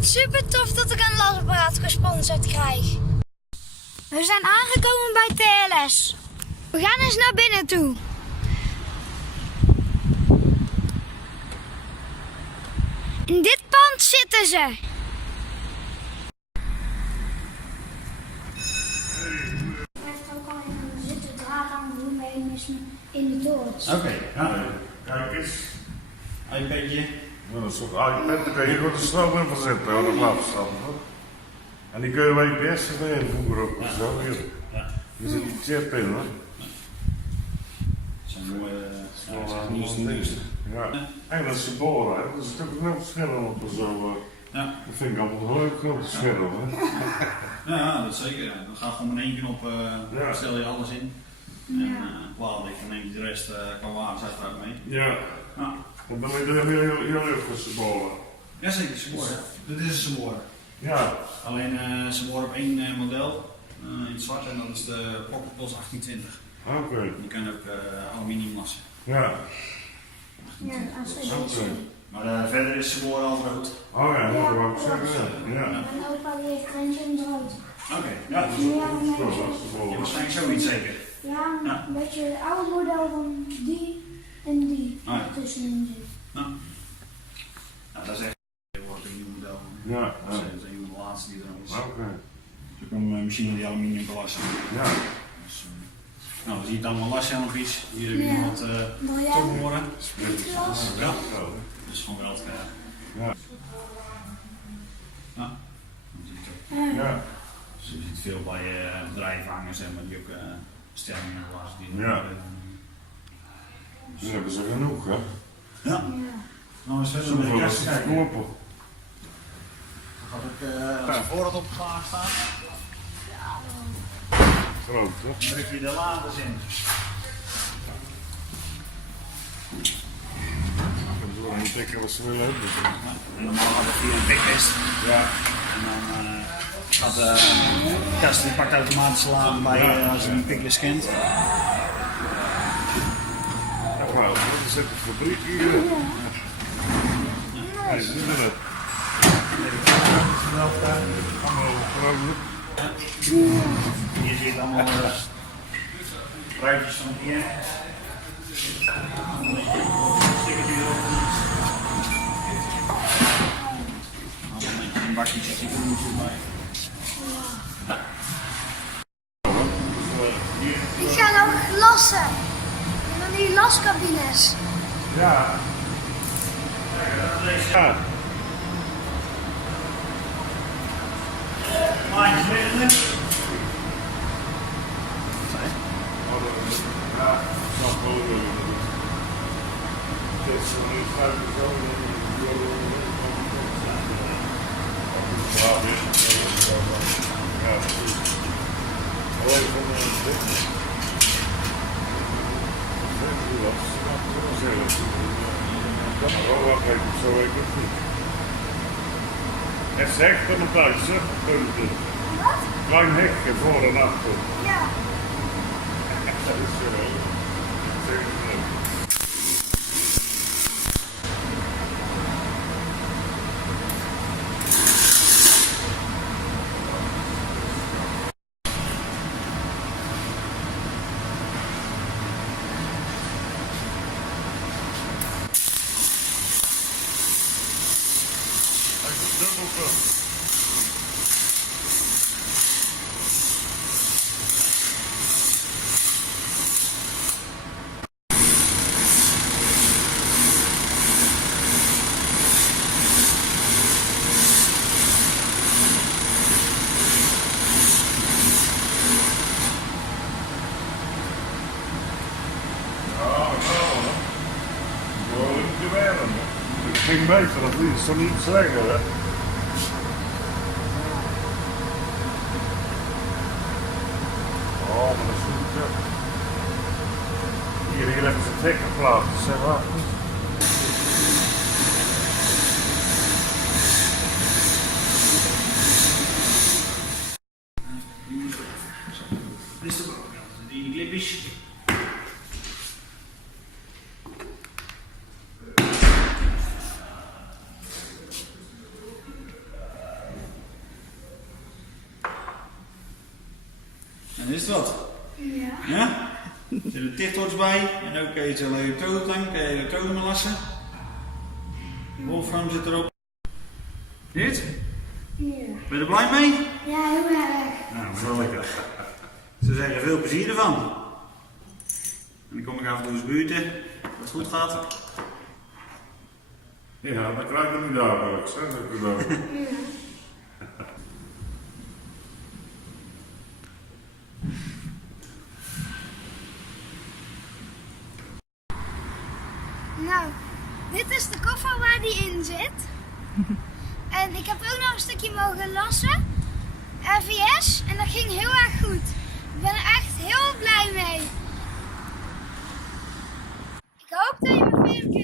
het super tof dat ik een lasapparaat gesponsord krijg. We zijn aangekomen bij TLS. We gaan eens naar binnen toe. In dit pand zitten ze. Ik heb ook al in zitten draad aan hoe mee is in de toorts. Oké, ja. Kijk eens. iPadje. Ja, dat is toch iPad, daar kun je gewoon de stroom in verzetten, hoor, dat laat staan. En die kun je bij GPS invoeren ook, Ja. zo hier. Ja. Er zit die chip in, hoor. Dat zijn mooie nieuwste. Ja. En dat is geboren, hè. Dat is natuurlijk een heel verschil op zo. Ja. Dat vind ik allemaal leuk, grote verschil, hè. Ja, dat zeker. Ja. Dan ga gewoon in één knop, Ja. stel je alles in. En klaar, dan neem je de rest qua waardes uiteraard mee. Ja. Ja. Dan ben je er heel erg geboren. Jazeker, Seboren. Dit is een Seboren. Ja. Alleen Seboren op één model in het zwart en dat is de Pocket Plus 1820. Oké. Die kan ook aluminium lassen. Ja. Ja, als we Zo. dit zien. Maar verder is Seboren al rood. Oh ja, dat wou ik zeggen. Ja. En opa die heeft randje in het rood. Oké, ja. Ja, een Zo, beetje. dat is Je geboren. waarschijnlijk zoiets zeker. Ja, Ja. een beetje het oude model van die en die Oh ja. ertussenin zit. Nou, dat is echt een nieuw model. Ja. Dat is een van de laatste die er nog is. Oké. Het is ook een machine die aluminium kan lassen. Ja. Dus, nou, dan zie je het allemaal lashelmpjes. Hier heb je Ja. wat Briljant. toehoren. Glas. Ja, dus van Weldkar. Ja. Ja. Dan zie je het ook. Ja. Dus je ziet veel bij bedrijven hangen, zeg maar, die ook stellingen lassen. Die Ja. Dus hebben ze genoeg, hè? Ja. Nou, eens verder met de Zoveel kast als kijken. kloppen. Dan gaat ook, als je voorraad opgeslagen staat, Groot, hè? dan druk je de laders in. Ik wil niet denken wat ze willen hebben. En normaal gaat het via een piktest. Ja. En dan gaat de kast die pakt automatisch de laden bij als je een piklist kent. Ja, wel, er zit een fabriek hier. Ja, ze zitten er. Allemaal groot. Hier zie je allemaal ruitjes van hier. Stickertje erop. Allemaal netjes in bakjes zit die groentjes bij. Die gaan ook lassen. En dan die lascabines. Ja. Ja. Maatjes liggen. Ja, ik snap wel. Dit is nu 5 zo. Ja, precies. Alleen van dit. Oh, wacht even, zo weet ik het niet. Het is hecht aan het thuis, hè? Punten. Wat? Klein hekje voor en achter. Ja. Dat is zeker leuk. Geen meter, dat is toch niet slecht, hè? Oh, maar dat is goed, hè? Hier hebben ze het hek geplaatst, zeg maar. Dit is de bovenkant, die clipjes. Is het wat? Ja. Ja? Er zitten tichthoorns bij en ook iets elektroden lang, kan je elektroden maar lassen. Wolfram zit erop. Dit? Ja. Ben je er blij mee? Ja, heel erg. Nou, wel lekker. Ze zeggen veel plezier ervan. En dan kom ik af en toe eens buurten, dat het goed gaat. Ja, dan krijg je niet dagelijks, hè? Dat ik dat... Nou, dit is de koffer waar die in zit. En ik heb ook nog een stukje mogen lassen. RVS. En dat ging heel erg goed. Ik ben er echt heel blij mee. Ik hoop dat je me 4 keer